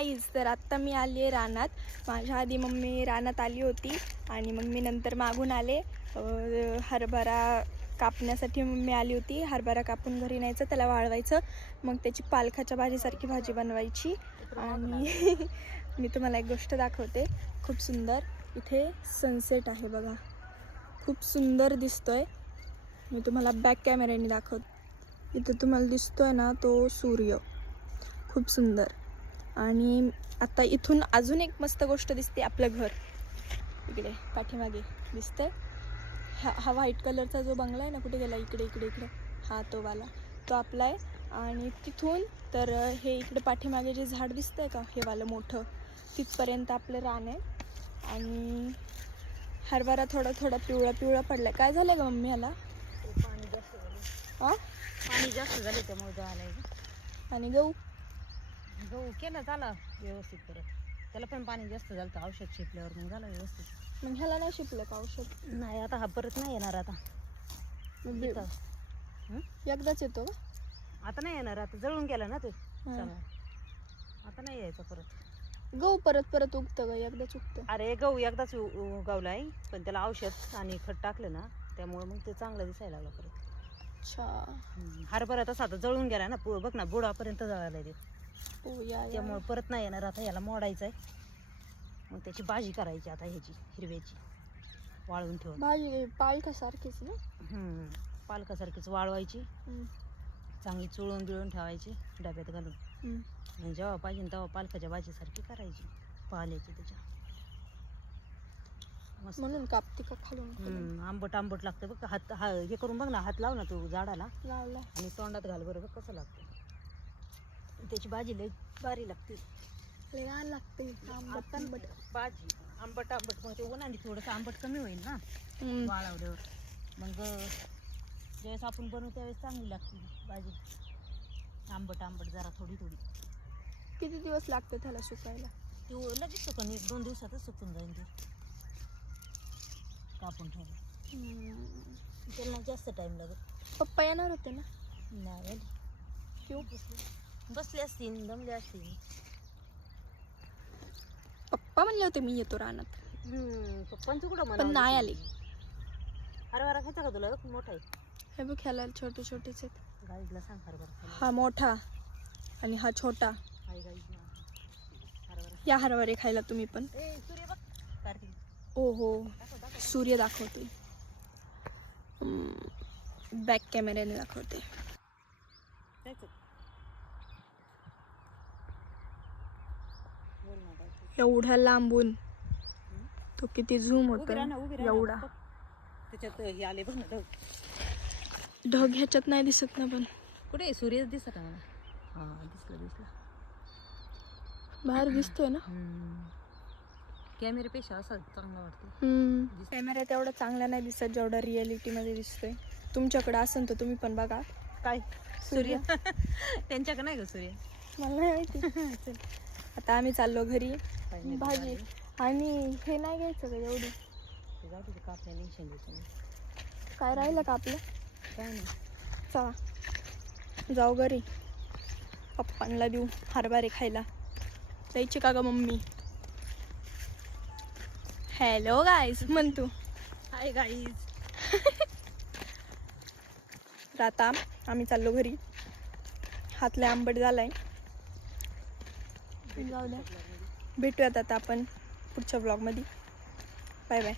Guys, तर आत्ता मी आली आहे रानात. माझ्या आधी मम्मी रानात आली होती आणि मग मी नंतर मागून आले. हरभरा कापण्यासाठी मम्मी आली होती. हरभरा कापून घरी न्यायचं, त्याला वाळवायचं, मग त्याची पालकाच्या भाजीसारखी भाजी बनवायची. आणि मी तुम्हाला एक गोष्ट दाखवते, खूप सुंदर. इथे सनसेट आहे बघा, खूप सुंदर दिसतोय. मी तुम्हाला बॅक कॅमेऱ्याने दाखवते. इथं तुम्हाला दिसतोय ना तो सूर्य, खूप सुंदर. आणि आता इथून अजून एक मस्त गोष्ट दिसते, आपलं घर इकडे पाठीमागे दिसतंय. हा व्हाईट कलरचा जो बंगला आहे ना, कुठे गेला, इकडे इकडे इकडे, हा तो वाला, तो आपला आहे. आणि तिथून तर हे इकडे पाठीमागे जे झाड दिसतंय का, हे वालं मोठं, तिथपर्यंत आपलं रान आहे. आणि हरभरा थोडा थोडा पिवळा पिवळा पडला. काय झालं ग मम्मी ह्याला? पाणी जास्त झालं. पाणी जास्त झालं त्यामुळे झालं. आणि गहू गहू केलं झाला व्यवस्थित, परत त्याला पण पाणी जास्त झालं तर औषध शिपल्यावर मग झालं व्यवस्थित. मग ह्याला नाही शिपलं का औषध? नाही, आता हा परत नाही येणार. आता एकदाच येतो का? आता नाही येणार, आता जळून गेला ना ते सगळं. आता नाही यायचं परत. गहू परत परत उगतं का? एकदाच उगतं? अरे गहू एकदाच उगवला आहे, पण त्याला औषध आणि खत टाकलं ना, त्यामुळे मग ते चांगलं दिसायला लागलं परत. अच्छा. हरभरा तसा आता जळून गेला ना, बघ ना, बुडापर्यंत जळायला ते. त्यामुळे परत नाही येणार. आता याला मोडायचं आहे, मग त्याची भाजी करायची आता, ह्याची हिरव्याची वाळवून ठेवून. भाजी पालकासारखीच ना? पालकासारखीच वाळवायची, चांगली चुळून बिळून ठेवायची डब्यात घालून. आणि जेव्हा पाहिजे तेव्हा पालकाच्या भाजीसारखी करायची, पाल्याची त्याच्या. म्हणून कापते का खालून? आंबट आंबट लागतं बघ. हात हे करून बघ ना, हात लाव ना तू झाडाला, लावला आणि तोंडात घाल बरं, बघ कसं लागतं. त्याची भाजी लई भारी लागते, लई लागते आंबट आंबट भाजी. आंबट आंबट, मग ते उन्हाने थोडंसं आंबट कमी होईल ना वाळवल्यावर. मग ज्यावेळेस आपण बनवू त्यावेळेस चांगली लागते भाजी, आंबट आंबट जरा थोडी थोडी. किती दिवस लागते त्याला सुकायला? ते लगेच सुकून 1-2 दिवसातच सुकून जाईल ते, कापून ठेवलं. त्याला जास्त टाइम लागत. पप्पा येणार होते ना? नाही, क्यों? बसले असतील, दमले असतील. पप्पा म्हणले होते मी येतो रानात. पप्पांचं कुठं पण नाही आले. हरभरा खायचा का तुला? मोठा आहे हे बघ, ह्याला छोटे छोटेच आहेत. गाईला सांग हरभरा. हा मोठा आणि हा छोटा. हरभरा या हरभरे खायला तुम्ही पण. सूर्य बघ कार्तिक. ओ हो, सूर्य दाखवतोय, बॅक कॅमेऱ्याने दाखवते. एवढ्या लांबून तो किती झूम होतो एवढा. त्याच्यात हे आले बघ ना ढग. ढग ह्याच्यात नाही दिसत ना, पण कुठे सूर्य दिसत मला. हा, दिसला बाहेर दिसतोय ना. कॅमेऱ्यापेक्षा असा चांगला वाटतो. कॅमेऱ्यात एवढा चांगला नाही दिसत जेवढा रिअलिटी मध्ये दिसतोय. तुमच्याकडे असेल तर तुम्ही पण बघा. काय सूर्य? त्यांच्याकडे नाही ग सूर्य, मला नाही माहिती. आता आम्ही चाललो घरी. भाजी आणि हे नाही घ्यायचं का एवढी? कापल्या नाही शेंगायचं. काय राहिलं का आपलं? काय नाही. चला जाऊ घरी, पप्पांना देऊ हरभरे खायला. द्यायची का ग मम्मी? हॅलो गाईज म्हण तू. Hi guys. आता आम्ही चाललो घरी. हातला आंबट झालाय. जाऊ द्या, भेटूयात आता आपण पुढच्या ब्लॉगमध्ये. Bye bye.